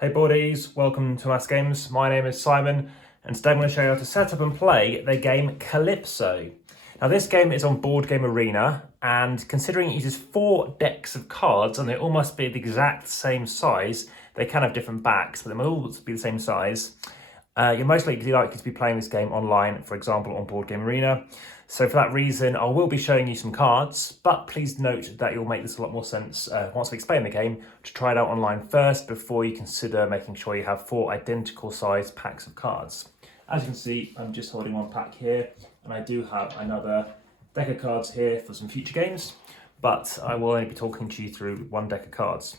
Hey buddies, welcome to Amass Games. My name is Simon and today I'm going to show you how to set up and play the game Calypso. Now this game is on Board Game Arena and considering it uses 4 decks of cards and they all must be the exact same size, they can have different backs but they must all be the same size. You're most likely to be playing this game online, for example on Board Game Arena. So for that reason, I will be showing you some cards, but please note that you'll make this a lot more sense once we explain the game to try it out online first before you consider making sure you have 4 identical sized packs of cards. As you can see, I'm just holding one pack here, and I do have another deck of cards here for some future games, but I will only be talking to you through one deck of cards.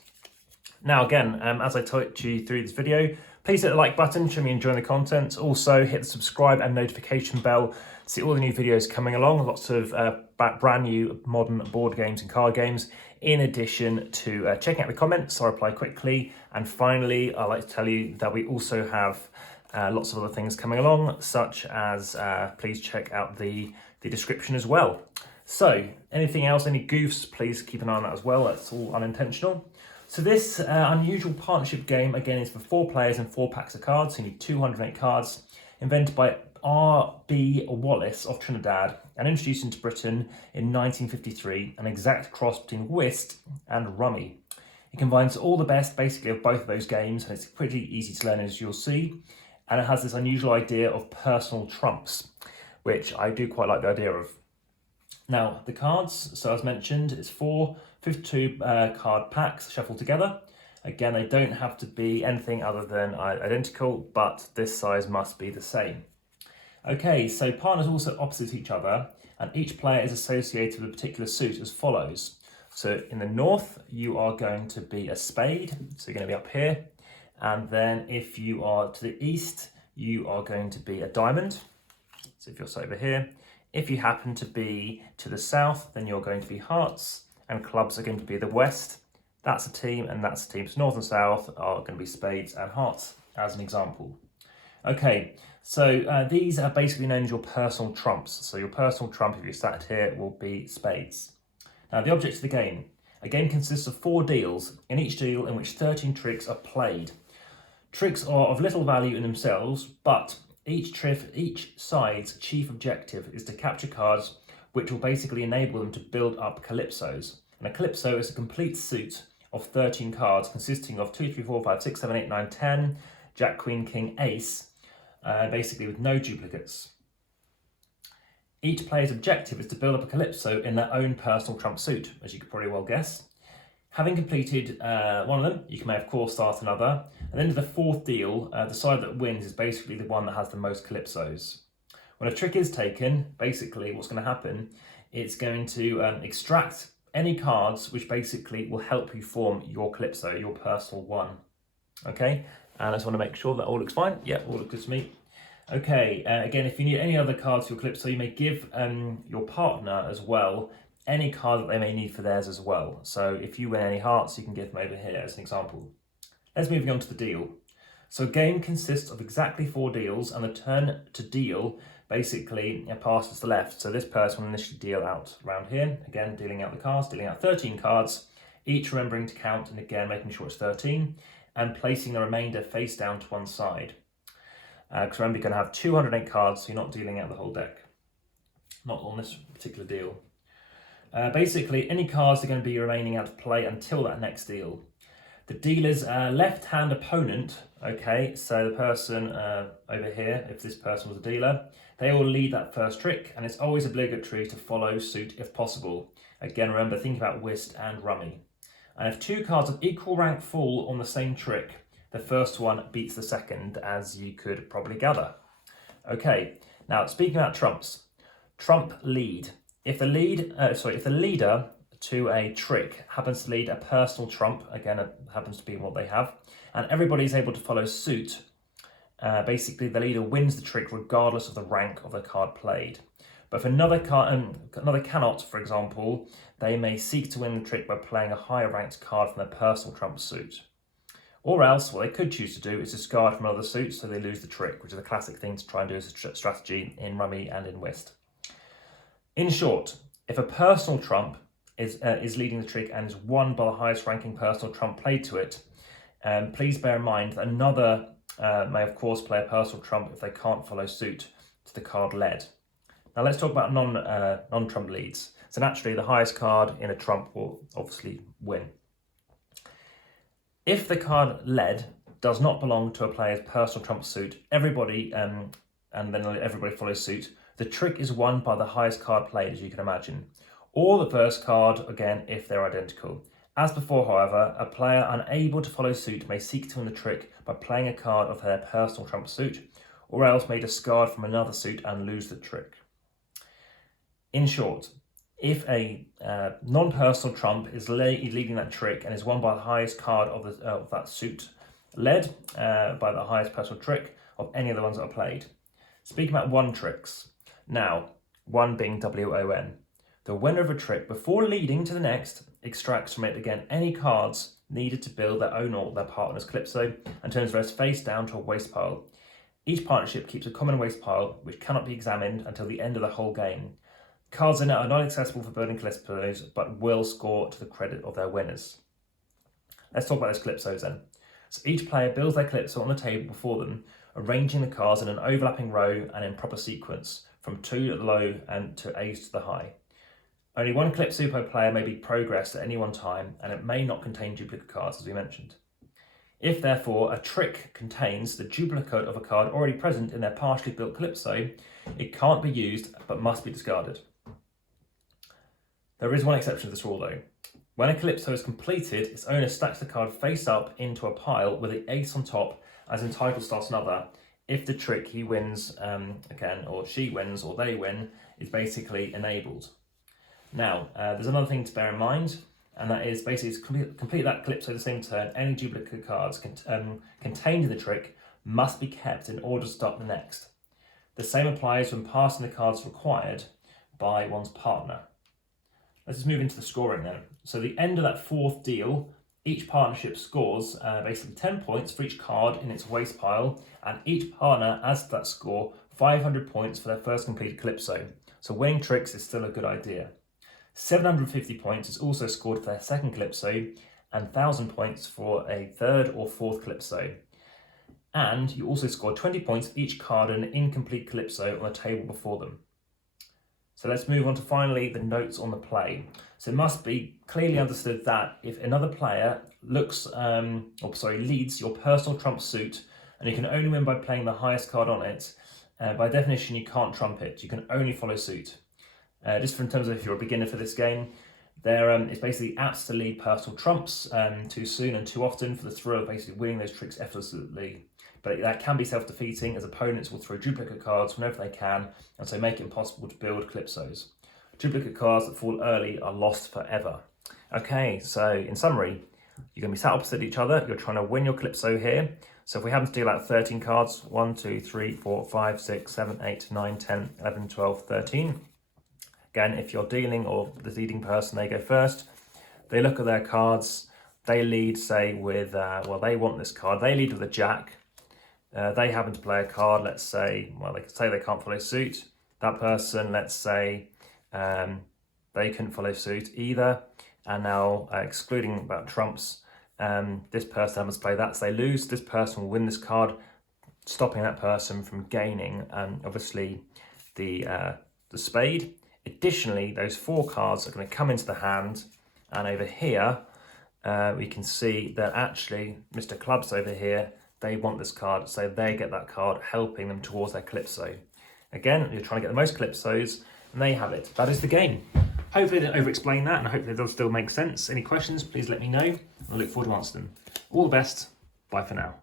Now again, as I talk you through this video, please hit the like button, show me enjoying the content. Also hit the subscribe and notification bell to see all the new videos coming along. Lots of brand new modern board games and card games. In addition to checking out the comments, so I reply quickly. And finally, I'd like to tell you that we also have lots of other things coming along, such as please check out the description as well. So anything else, any goofs, please keep an eye on that as well. That's all unintentional. So this unusual partnership game, again, is for 4 players and 4 packs of cards. So you need 208 cards, invented by R.B. Wallace of Trinidad and introduced into Britain in 1953, an exact cross between whist and rummy. It combines all the best, basically, of both of those games, and it's pretty easy to learn, as you'll see. And it has this unusual idea of personal trumps, which I do quite like the idea of. Now, the cards, so as mentioned, it's 4 52 card packs shuffled together. Again, they don't have to be anything other than identical, but this size must be the same. Okay, so partners are also opposite each other, and each player is associated with a particular suit as follows. So in the north, you are going to be a spade, so you're going to be up here. And then if you are to the east, you are going to be a diamond. So if you're over here. If you happen to be to the south, then you're going to be hearts, and clubs are going to be the west. That's a team, and that's a team. So north and south are going to be spades and hearts, as an example. Okay, so these are basically known as your personal trumps. So your personal trump, if you're sat here, will be spades. Now, the object of the game. A game consists of 4 deals, in each deal in which 13 tricks are played. Tricks are of little value in themselves, but each side's chief objective is to capture cards which will basically enable them to build up Calypsos. And a Calypso is a complete suit of 13 cards consisting of 2, 3, 4, 5, 6, 7, 8, 9, 10, Jack, Queen, King, Ace, basically with no duplicates. Each player's objective is to build up a Calypso in their own personal trump suit, as you could probably well guess. Having completed one of them, you may of course start another. And then to the 4th deal, the side that wins is basically the one that has the most Calypsos. When a trick is taken, basically what's going to happen, it's going to extract any cards which basically will help you form your Calypso, your personal one. Okay, and I just want to make sure that all looks fine. Yeah, all looks good to me. Okay, again, if you need any other cards for your Calypso, you may give your partner as well any card that they may need for theirs as well. So if you win any hearts, you can give them over here as an example. Let's move on to the deal. So a game consists of exactly 4 deals, and the turn to deal basically passes to the left. So this person will initially deal out around here, again dealing out the cards, dealing out 13 cards, each remembering to count and again making sure it's 13, and placing the remainder face down to one side. Because remember, you're going to have 208 cards, so you're not dealing out the whole deck. Not on this particular deal. Basically, any cards are going to be remaining out of play until that next deal. The dealer's left-hand opponent, okay, so the person over here, if this person was a dealer, they will lead that first trick, and it's always obligatory to follow suit if possible. Again, remember, think about whist and rummy. And if 2 cards of equal rank fall on the same trick, the first one beats the second, as you could probably gather. Okay, now speaking about trumps, trump lead. If the leader to a trick happens to lead a personal trump, again, it happens to be what they have, and everybody is able to follow suit, basically the leader wins the trick regardless of the rank of the card played. But if another cannot, for example, they may seek to win the trick by playing a higher ranked card from their personal trump suit. Or else, what they could choose to do is discard from another suit so they lose the trick, which is a classic thing to try and do as a strategy in rummy and in whist. In short, if a personal trump is leading the trick and is won by the highest ranking personal trump played to it, Please bear in mind that another may of course play a personal trump if they can't follow suit to the card led. Now let's talk about non-trump leads. So naturally the highest card in a trump will obviously win. If the card led does not belong to a player's personal trump suit, everybody and then everybody follows suit, the trick is won by the highest card played, as you can imagine, or the first card, again, if they're identical. As before, however, a player unable to follow suit may seek to win the trick by playing a card of their personal trump suit, or else may discard from another suit and lose the trick. In short, if a non-personal trump is leading that trick and is won by the highest card of that suit, led by the highest personal trick of any of the ones that are played. Speaking about one tricks, now, one being WON. The winner of a trick, before leading to the next, extracts from it again any cards needed to build their own or their partner's Calypso and turns the rest face down to a waste pile. Each partnership keeps a common waste pile which cannot be examined until the end of the whole game. Cards in it are not accessible for building Calypsos but will score to the credit of their winners. Let's talk about those Calypsos then. So each player builds their Calypso on the table before them, arranging the cards in an overlapping row and in proper sequence, from 2 at the low and to ace to the high. Only one Calypso per player may be progressed at any one time, and it may not contain duplicate cards, as we mentioned. If, therefore, a trick contains the duplicate of a card already present in their partially built Calypso, it can't be used but must be discarded. There is one exception to this rule, though. When a Calypso is completed, its owner stacks the card face up into a pile with the ace on top as Untitled starts another. If the trick he wins again, or she wins, or they win, is basically enabled. Now, there's another thing to bear in mind, and that is basically to complete that Calypso at the same turn, any duplicate cards contained in the trick must be kept in order to start the next. The same applies when passing the cards required by one's partner. Let's just move into the scoring then. So the end of that fourth deal, each partnership scores basically 10 points for each card in its waste pile, and each partner adds to that score 500 points for their first completed Calypso. So winning tricks is still a good idea. 750 points is also scored for their second Calypso, and 1,000 points for a third or fourth Calypso. And you also score 20 points for each card in an incomplete Calypso on the table before them. So let's move on to finally the notes on the play. So it must be clearly understood that if another player leads your personal trump suit, and you can only win by playing the highest card on it, by definition you can't trump it, you can only follow suit. Just in terms of if you're a beginner for this game, it's basically apt to lead personal trumps too soon and too often for the thrill of basically winning those tricks effortlessly. But that can be self-defeating, as opponents will throw duplicate cards whenever they can, and so make it impossible to build Calypsos. Duplicate cards that fall early are lost forever. Okay, so in summary, you're going to be sat opposite each other, you're trying to win your Calypso here. So if we happen to do like 13 cards, 1, 2, 3, 4, 5, 6, 7, 8, 9, 10, 11, 12, 13. Again, if you're dealing or the leading person, they go first. They look at their cards, they lead, say, with, they want this card, they lead with a jack. They happen to play a card, let's say, they could say they can't follow suit. That person, let's say, they couldn't follow suit either. And now, excluding about trumps, this person happens to play that, so they lose. This person will win this card, stopping that person from gaining, obviously, the spade. Additionally, those 4 cards are going to come into the hand, and over here, we can see that actually Mr. Clubs over here, they want this card, so they get that card, helping them towards their Calypso. Again, you're trying to get the most Calypsos, and they have it. That is the game. Hopefully I didn't over-explain that, and hopefully it does still make sense. Any questions, please let me know. I look forward to answering them. All the best. Bye for now.